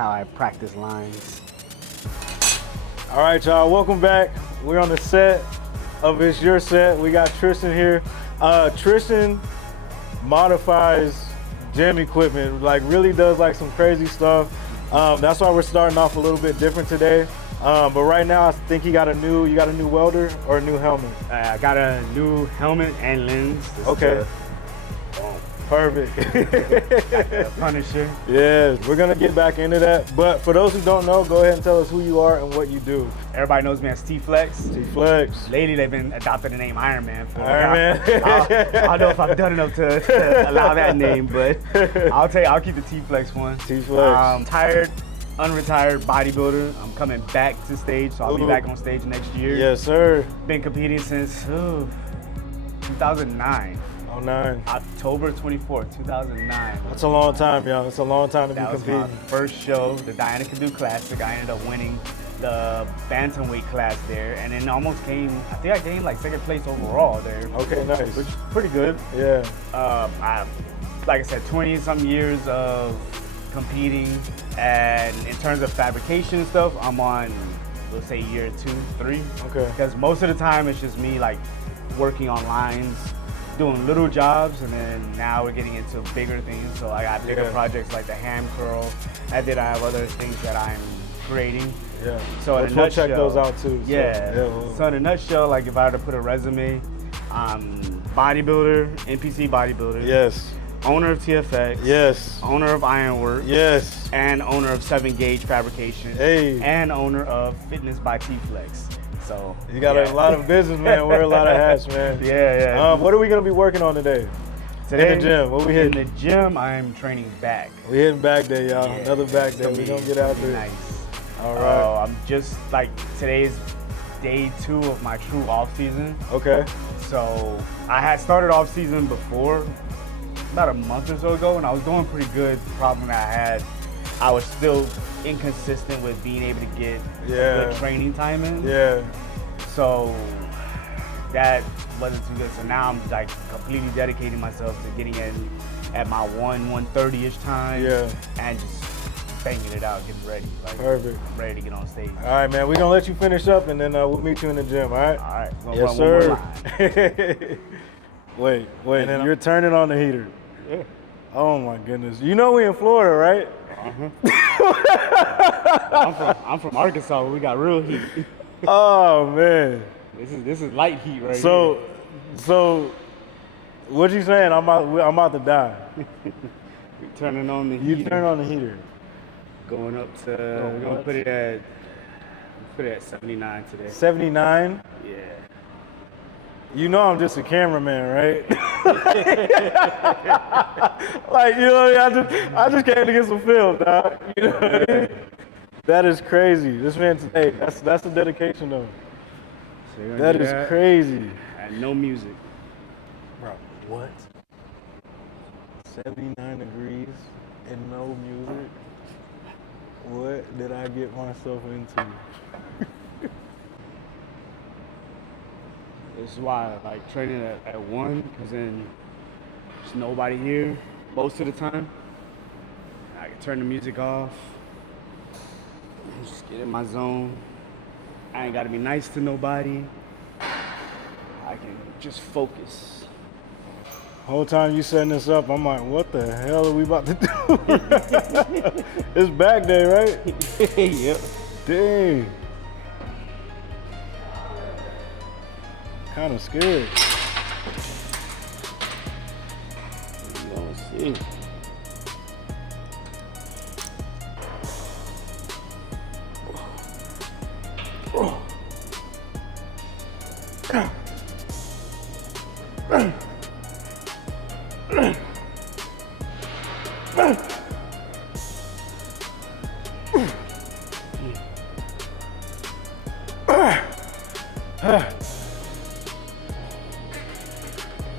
how I practice lines. All right, y'all, welcome back. We're on the set of It's Your Set. We got Tristan here. Tristan modifies gym equipment, like really does like some crazy stuff. That's why we're starting off a little bit different today. But right now, I think you got a new welder or a new helmet? I got a new helmet and lens. This Okay. Perfect. Punisher. Yes, we're gonna get back into that. But for those who don't know, go ahead and tell us who you are and what you do. Everybody knows me as T-Flex. T-Flex. Lately, they've been adopted the name Iron Man for. Iron Man. I don't know if I've done enough to allow that name, but I'll keep the T-Flex one. T-Flex. Tired, unretired bodybuilder. I'm coming back to stage, so I'll be back on stage next year. Yes, sir. Been competing since 2009. 09. October 24th, 2009. That's a long time, y'all. It's a long time to be That was competing. my first show, the Diana Can Do Classic. I ended up winning the bantamweight class there, and then almost I think I gained like second place overall there. Okay, nice. Which is pretty good. Yeah. Like I said, 20-something years of competing, and in terms of fabrication stuff, I'm on, let's say, year 2, 3. Okay. Because most of the time it's just me like working on lines, doing little jobs, and then now we're getting into bigger things. So I got bigger projects like the ham curl. I have other things that I'm creating. Yeah. So in a we'll nutshell, check those out too. So in a nutshell, like if I were to put a resume, bodybuilder, NPC bodybuilder. Yes. Owner of TFX. Yes. Owner of Ironworks. Yes. And owner of 7 Gauge Fabrication. Hey. And owner of Fitness by T-Flex. So you got a lot of business, man. Wear a lot of hats, man. Yeah. What are we gonna be working on today? Today in the gym. What we hitting? In the gym, I'm training back. We hitting back day, y'all. Yeah, Another back day. We're gonna get out there. Nice. All right. I'm just like, today's day 2 of my true off season. Okay. So I had started off season before, about a month or so ago, and I was doing pretty good. The problem that I was still inconsistent with being able to get good training time in. Yeah. So that wasn't too good. So now I'm like completely dedicating myself to getting in at my 1:30-ish time. Yeah. And just banging it out, getting ready. Like, Perfect. Ready to get on stage. All right, man. We're gonna let you finish up, and then we'll meet you in the gym. All right. All right. Yes, sir. Wait. And then you're turning on the heater. Yeah. Oh my goodness. You know we in Florida, right? I'm from Arkansas, where we got real heat. Oh man. This is light heat right here. So what you saying? I'm about to die. We're turning on the heater. You turn on the heater. Going up to we're gonna put it at 79 today. 79? Yeah. You know I'm just a cameraman, right? Like, you know, I just came to get some film, dog. You know what I mean? That is crazy. This man today, that's the dedication though. So that is crazy. And no music. Bro, what? 79 degrees and no music? What did I get myself into? This is why I like training at 1, because then there's nobody here most of the time. I can turn the music off, just get in my zone. I ain't gotta be nice to nobody. I can just focus. Whole time you setting this up, I'm like, what the hell are we about to do? It's back day, right? Yep. Dang. Kind of scared. You gonna see.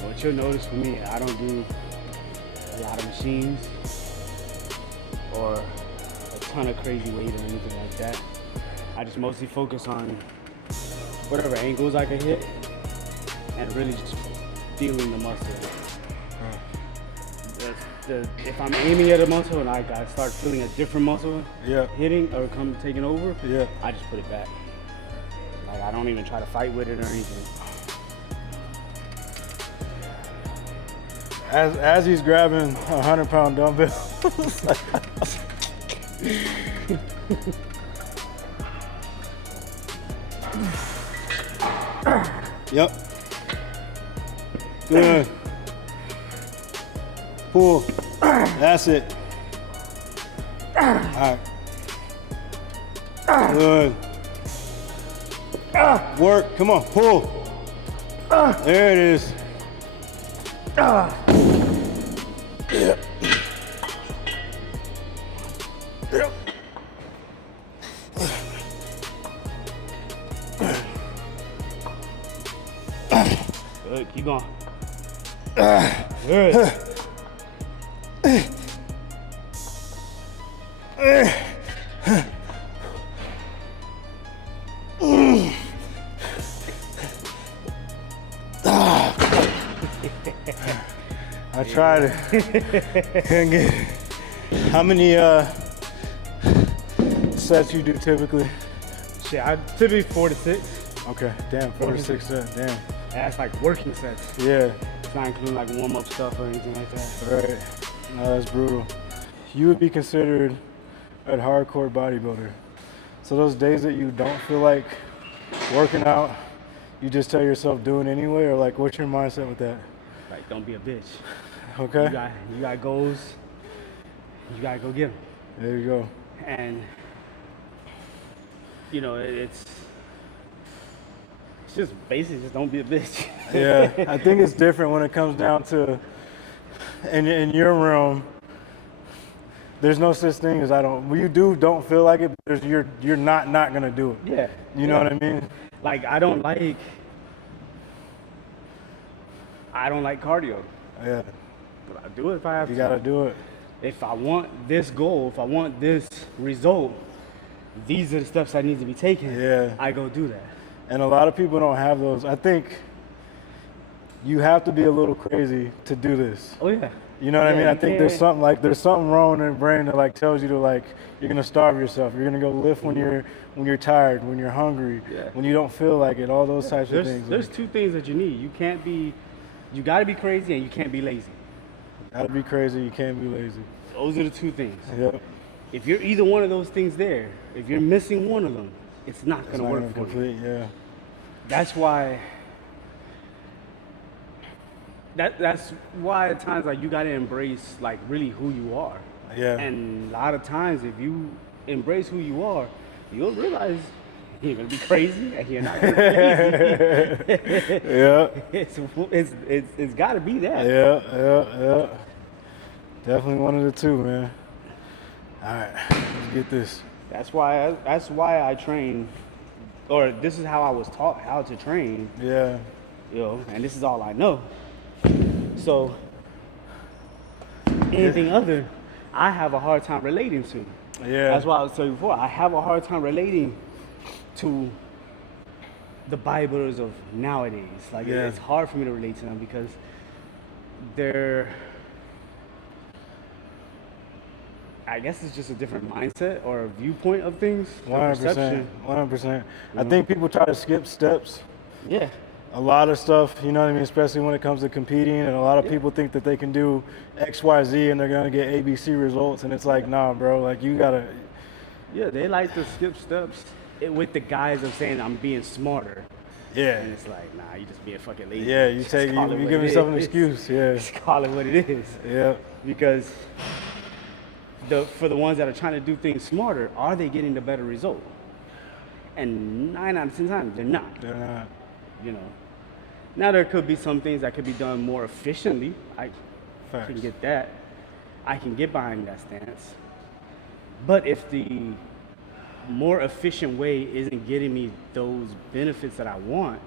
What you'll notice for me, I don't do a lot of machines or a ton of crazy weight or anything like that. I just mostly focus on whatever angles I can hit and really just feeling the muscle. if I'm aiming at a muscle and I start feeling a different muscle Yeah. hitting or taking over, Yeah. I just put it back. Like I don't even try to fight with it or anything. As he's grabbing a 100-pound dumbbell. Yep. Good. Pull. That's it. All right. Good. Work. Come on. Pull. There it is. Yeah. Yep. Good. Keep going. Good. I tried it. Couldn't get it. How many sets you do typically? Shit, I typically 4 to 6. Okay, damn, 4 to 6 sets, damn. That's like working sets. Yeah, It's not including like warm-up stuff or anything like that. right. No, that's brutal. You would be considered a hardcore bodybuilder. So those days that you don't feel like working out, you just tell yourself do it anyway, or like what's your mindset with that? Like, don't be a bitch. Okay, You got goals. You gotta go get them. there you go. And you know, it's just basically just don't be a bitch. Yeah, I think it's different when it comes down to, in your realm, there's no such thing as when you don't feel like it, you're not gonna do it. Yeah. You know what I mean? Like I don't like cardio. Yeah, But I do it if I have you to. gotta do it. If I want this goal, if I want this result, these are the steps I need to be taking. Yeah. I go do that. And a lot of people don't have those. I think you have to be a little crazy to do this. Oh yeah. You know what I Yeah, mean? I you think can't- there's something wrong in your brain that like tells you to like you're gonna starve yourself. You're gonna go lift when you're tired, when you're hungry, Yeah. when you don't feel like it. All those types of things. There's two things that you need. You gotta be crazy and you can't be lazy. Gotta be crazy. You can't be lazy. Those are the two things. Yep. If you're either one of those things there, if you're missing one of them, it's not It's gonna not work gonna for you. complete. Yeah. That's why. That's why at times like you gotta embrace like really who you are. Yeah. And a lot of times if you embrace who you are, you'll realize you're gonna be crazy and you're not gonna be lazy. Yeah. It's gotta be that. Yeah. Definitely one of the two, man. All right, let's get this. That's why I train, or this is how I was taught how to train, Yeah. you know, and this is all I know. So anything other, I have a hard time relating to. Yeah. That's why I was telling you before, I have a hard time relating to the Bibles of nowadays. Like Yeah. it's hard for me to relate to them because they're, I guess it's just a different mindset or a viewpoint of things. a 100%. perception. 100%. I think people try to skip steps. Yeah. A lot of stuff, you know what I mean, especially when it comes to competing, and a lot of people think that they can do X, Y, Z and they're gonna get ABC results, and it's like, nah, bro, like you gotta. Yeah, they like to skip steps with the guise of saying I'm being smarter. Yeah. And it's like, nah, you just being fucking lazy. Yeah, you Just take call it you what give it yourself an is. excuse. Yeah. Just call it what it is. Yeah. Because for the ones that are trying to do things smarter, are they getting the better result? And 9 out of 10 times, they're not. They're not. You know. Now there could be some things that could be done more efficiently. I Facts. can get that. I can get behind that stance. But if the more efficient way isn't getting me those benefits that I want,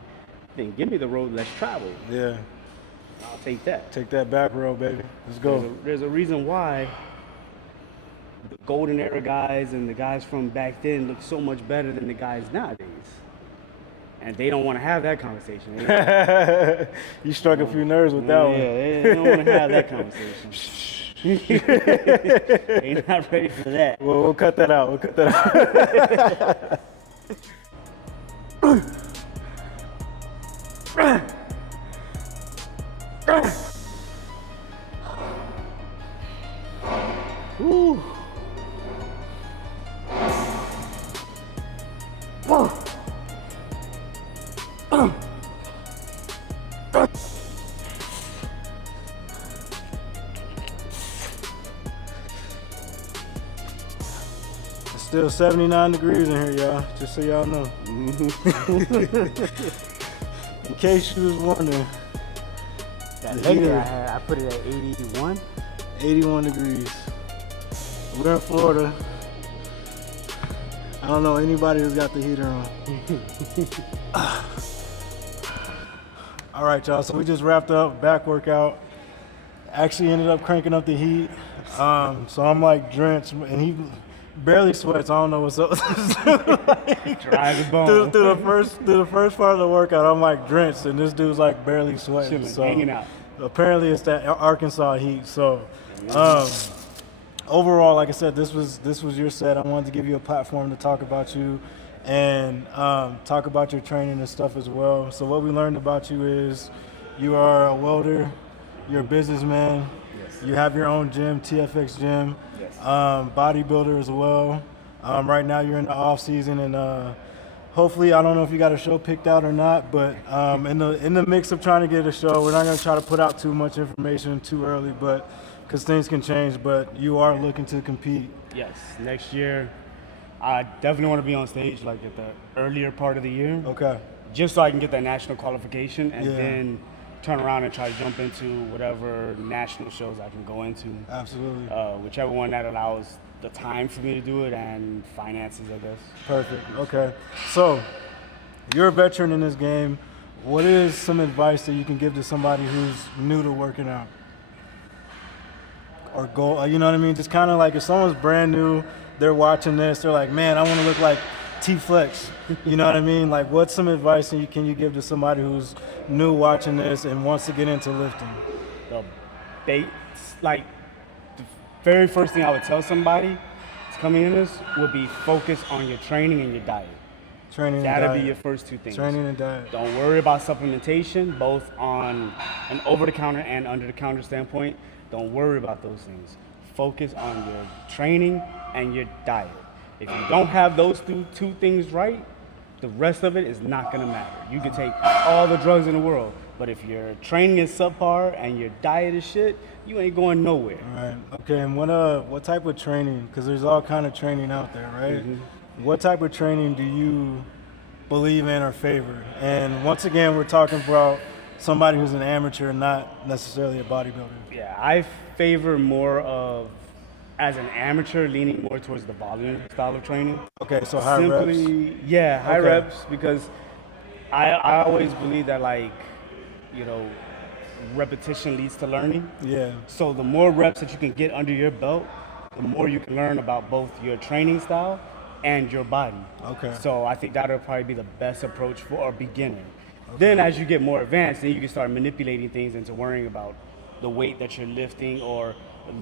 then give me the road less traveled. Yeah. I'll take that. Take that back road, baby. Let's go. There's a reason why the golden era guys and the guys from back then look so much better than the guys nowadays. And they don't want to have that conversation. They, You struck a few nerves with that yeah, one. they don't want to have that conversation. They're not ready for that. Well, we'll cut that out. We'll cut that out. Woo. It's still 79 degrees in here, y'all. Just so y'all know. In case you was wondering. That The heater heater. I put it at 81. 81 degrees. We're in Florida. I don't know anybody who's got the heater on. All right, y'all. So we just wrapped up back workout. Actually ended up cranking up the heat. So I'm like drenched, and he barely sweats. I don't know what's up. Dry as a bone. through the first part of the workout, I'm like drenched, and this dude's like barely sweating. Chilling, So hanging out. apparently it's that Arkansas heat. So overall, like I said, this was your set. I wanted to give you a platform to talk about you and talk about your training and stuff as well. So what we learned about you is you are a welder, you're a businessman, Yes. you have your own gym, TFX Gym, Yes. bodybuilder as well. Right now you're in the off season, and hopefully, I don't know if you got a show picked out or not, but in the mix of trying to get a show, we're not going to try to put out too much information too early, but because things can change. But you are looking to compete. Yes, next year, I definitely want to be on stage like at the earlier part of the year, Okay. just so I can get that national qualification and Yeah. then turn around and try to jump into whatever national shows I can go into. Absolutely. Whichever one that allows the time for me to do it and finances, I guess. Perfect. Okay. So you're a veteran in this game. What is some advice that you can give to somebody who's new to working out? Or go, you know what I mean? Just kind of like if someone's brand new, they're watching this, they're like, man, I want to look like T-Flex. You know what I mean? Like, what's some advice can you give to somebody who's new watching this and wants to get into lifting? The bait, like the very first thing I would tell somebody to coming in this would be focus on your training and your diet. Training and That'll diet. be your first two things. Training and diet. Don't worry about supplementation, both on an over-the-counter and under-the-counter standpoint. Don't worry about those things. Focus on your training and your diet. If you don't have those two things right, the rest of it is not gonna matter. You can take all the drugs in the world, but if your training is subpar and your diet is shit, you ain't going nowhere. All right. Okay. And what type of training? Because there's all kind of training out there, right? Mm-hmm. What type of training do you believe in or favor? And once again, we're talking about somebody who's an amateur, not necessarily a bodybuilder. Yeah, I favor more of, as an amateur, leaning more towards the volume style of training. Okay, so high reps. Yeah, high Okay. reps, because I always believe that, like, you know, repetition leads to learning. Yeah. So the more reps that you can get under your belt, the more you can learn about both your training style and your body. Okay. So I think that'll probably be the best approach for a beginner. Then as you get more advanced, then you can start manipulating things into worrying about the weight that you're lifting or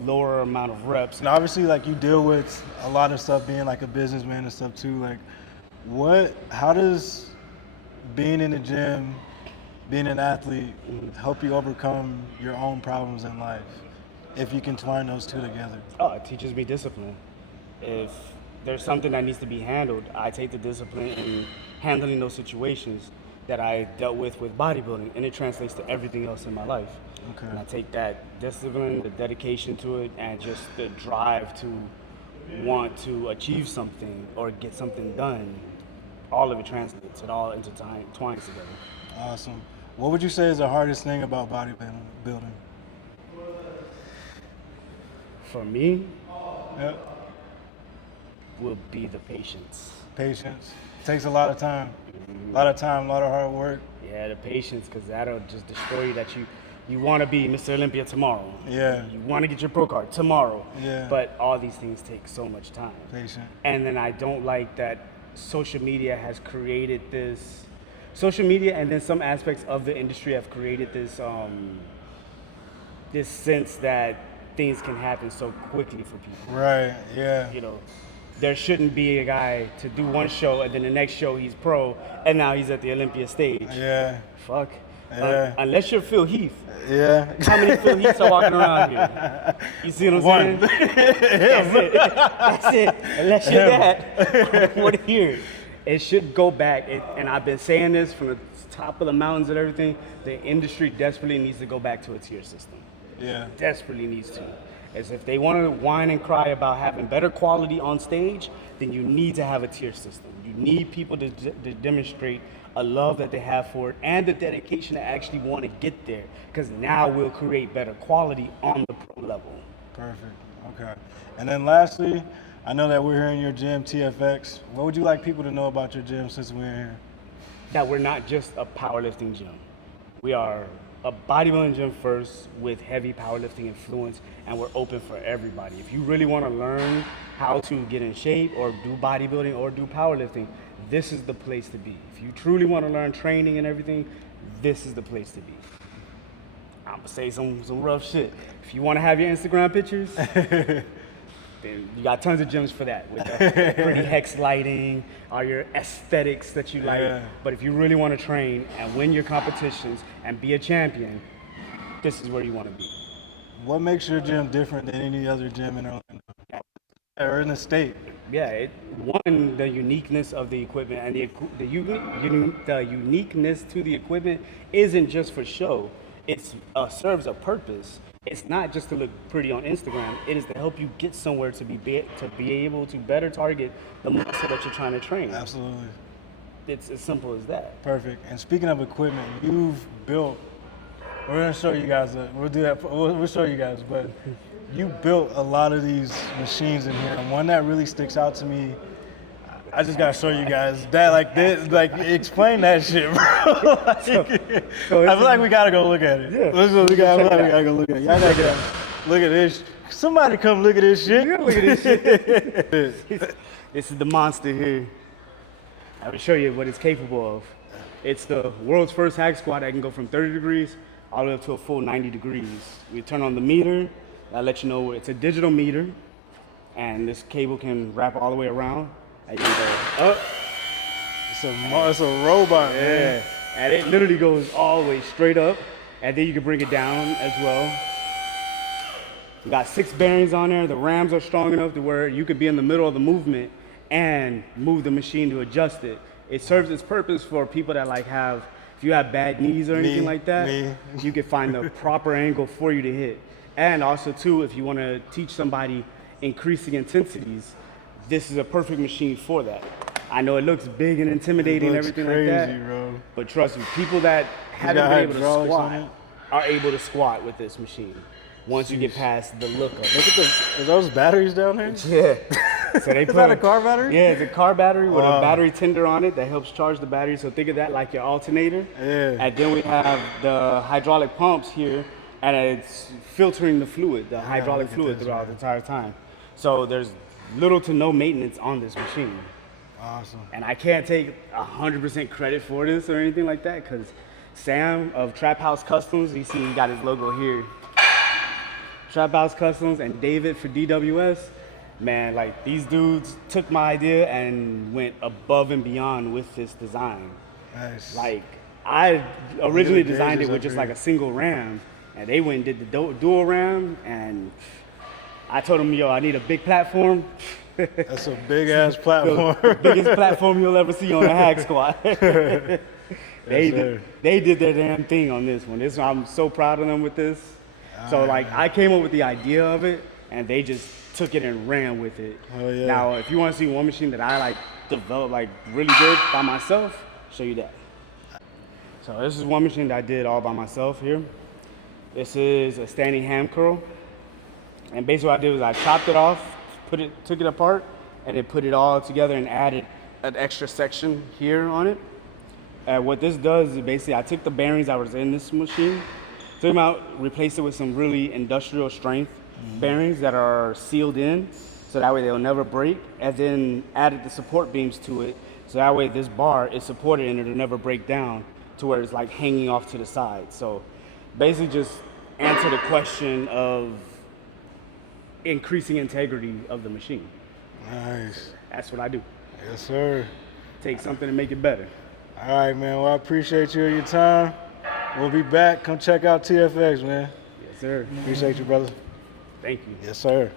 lower amount of reps. And obviously, like, you deal with a lot of stuff being like a businessman and stuff too. Like, how does being in the gym, being an athlete, help you overcome your own problems in life? If you can twine those two together. Oh, it teaches me discipline. If there's something that needs to be handled, I take the discipline in handling those situations that I dealt with bodybuilding, and it translates to everything else in my life. Okay. And I take that discipline, the dedication to it, and just the drive to want to achieve something or get something done. All of it translates. It all intertwines together. Awesome. What would you say is the hardest thing about bodybuilding? For me, Yep. will be the patience. Patience. Takes a lot of time. A lot of time, a lot of hard work. Yeah, the patience, because that'll just destroy you. That you want to be Mr. Olympia tomorrow. Yeah. You want to get your pro card tomorrow. Yeah. But all these things take so much time. Patient. And then I don't like that social media has created this social media and then some aspects of the industry have created this this sense that things can happen so quickly for people. Right. Yeah. You know, there shouldn't be a guy to do one show and then the next show he's pro and now he's at the Olympia stage. Yeah. Fuck. Yeah. Unless you're Phil Heath. Yeah. How many Phil Heaths are walking around here? You see what I'm saying? That's it. That's it. Unless you're that, what here? It should go back. And I've been saying this from the top of the mountains and everything. The industry desperately needs to go back to a tier system. Yeah. Desperately needs to. As if they want to whine and cry about having better quality on stage, then you need to have a tier system. You need people to demonstrate a love that they have for it and the dedication to actually want to get there, because now we'll create better quality on the pro level. Perfect. Okay. And then lastly, I know that we're here in your gym, TFX. What would you like people to know about your gym since we're here? That we're not just a powerlifting gym. We are a bodybuilding gym first with heavy powerlifting influence, and we're open for everybody. If you really want to learn how to get in shape or do bodybuilding or do powerlifting, this is the place to be. If you truly want to learn training and everything, this is the place to be. I'm gonna say some rough shit. If you want to have your Instagram pictures, then you got tons of gyms for that with the pretty hex lighting, or your aesthetics that you like. Yeah. But if you really want to train and win your competitions and be a champion, this is where you want to be. What makes your gym different than any other gym in Orlando or in the state? Yeah, one, the uniqueness of the equipment, and the uniqueness to the equipment isn't just for show. It serves a purpose. It's not just to look pretty on Instagram. It is to help you get somewhere to be able to better target the muscle that you're trying to train. Absolutely. It's as simple as that. Perfect. And speaking of equipment, you've built. We're gonna show you guys. We'll do that. We'll show you guys. But you built a lot of these machines in here, and one that really sticks out to me. I just gotta show you guys that, like this, like explain that shit, bro. I feel like we gotta go look at it. Yeah. We gotta go look at it. Y'all gotta get look at this. Somebody come look at this shit. Yeah, look at this shit. This is the monster here. I will show you what it's capable of. It's the world's first hack squat that can go from 30 degrees all the way up to a full 90 degrees. We turn on the meter. I'll let you know it's a digital meter, and this cable can wrap all the way around. And you can go up. It's a robot, Yeah, man. and it literally goes all the way straight up, and then you can bring it down as well. We got 6 bearings on there. The rams are strong enough to where you could be in the middle of the movement and move the machine to adjust it. It serves its purpose for people that if you have bad knees or anything like that, you can find the proper angle for you to hit. And also too, if you want to teach somebody increasing intensities, this is a perfect machine for that. I know it looks big and intimidating and everything crazy, like that, bro. but trust me, people that haven't been able to hydraulics on squat it? are able to squat with this machine once you get past the look of it. Look at are those batteries down here? Yeah. So they Is that a car battery? Yeah, it's a car battery with a battery tender on it that helps charge the battery. So think of that like your alternator. Yeah. And then we have the hydraulic pumps here, and it's filtering the fluid, the hydraulic look at fluid this, throughout man. the entire time. So there's little to no maintenance on this machine. Awesome. And I can't take 100% credit for this or anything like that, because Sam of Trap House Customs, you see he got his logo here. Trap House Customs and David for DWS, man, like these dudes took my idea and went above and beyond with this design. Nice. Like I originally the designed it gauges with up just here. like a single ram, and they went and did the dual ram, and I told them, yo, I need a big platform. That's a big ass platform. The biggest platform you'll ever see on a hack squat. Yes, sir. They did their damn thing on this one. I'm so proud of them with this. So like I came up with the idea of it, and they just took it and ran with it. Oh, yeah. Now, if you want to see one machine that I like developed like really good by myself, show you that. So this is one machine that I did all by myself here. This is a standing ham curl, and basically what I did was I chopped it off, took it apart, and then put it all together and added an extra section here on it. And what this does is basically I took the bearings that was in this machine, took them out, replaced it with some really industrial strength bearings that are sealed in, so that way they'll never break, and then added the support beams to it So that way this bar is supported and it'll never break down to where it's like hanging off to the side. So basically just answer the question of increasing integrity of the machine. Nice. That's what I do. Yes, sir. Take something and make it better. All right, man. Well, I appreciate you and your time. We'll be back. Come check out TFX, man. Yes, sir. Appreciate you, brother. Thank you. Yes, sir.